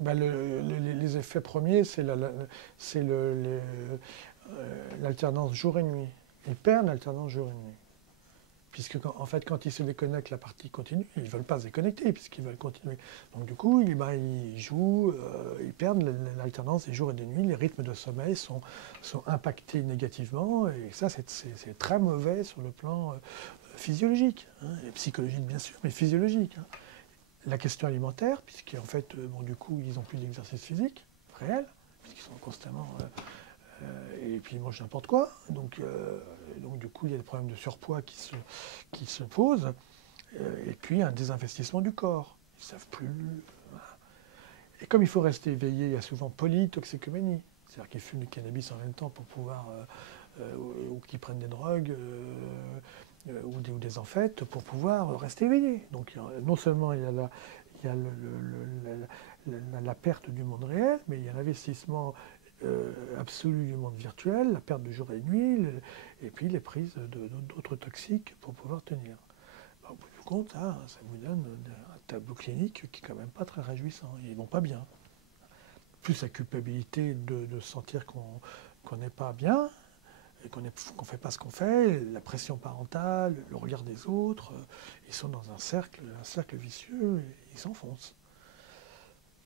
Ben, les effets premiers, c'est l'alternance jour et nuit. Ils perdent l'alternance jour et nuit. Puisque, en fait, quand ils se déconnectent, la partie continue. Ils ne veulent pas se déconnecter, puisqu'ils veulent continuer. Donc, du coup, ils jouent, ils perdent l'alternance des jours et des nuits. Les rythmes de sommeil sont impactés négativement. Et ça, c'est très mauvais sur le plan physiologique. Hein, et psychologique, bien sûr, mais physiologique. Hein. La question alimentaire, puisqu'en fait, bon, du coup, ils n'ont plus d'exercice physique réel, puisqu'ils sont constamment et puis ils mangent n'importe quoi. Donc du coup, il y a des problèmes de surpoids qui se posent. Et puis un désinvestissement du corps. Ils ne savent plus. Voilà. Et comme il faut rester éveillé, il y a souvent polytoxicomanie. C'est-à-dire qu'ils fument du cannabis en même temps pour pouvoir, ou qu'ils prennent des drogues, ou des amphètes pour pouvoir rester éveillé. Donc non seulement il y a la perte du monde réel, mais il y a l'investissement absolu du monde virtuel, la perte de jour et de nuit, et puis les prises d'autres toxiques pour pouvoir tenir. Au bout du compte, hein, ça vous donne un tableau clinique qui est quand même pas très réjouissant. Ils vont pas bien. Plus la culpabilité de sentir qu'on n'est pas bien, et qu'on ne fait pas ce qu'on fait, la pression parentale, le regard des autres, ils sont dans un cercle vicieux et ils s'enfoncent.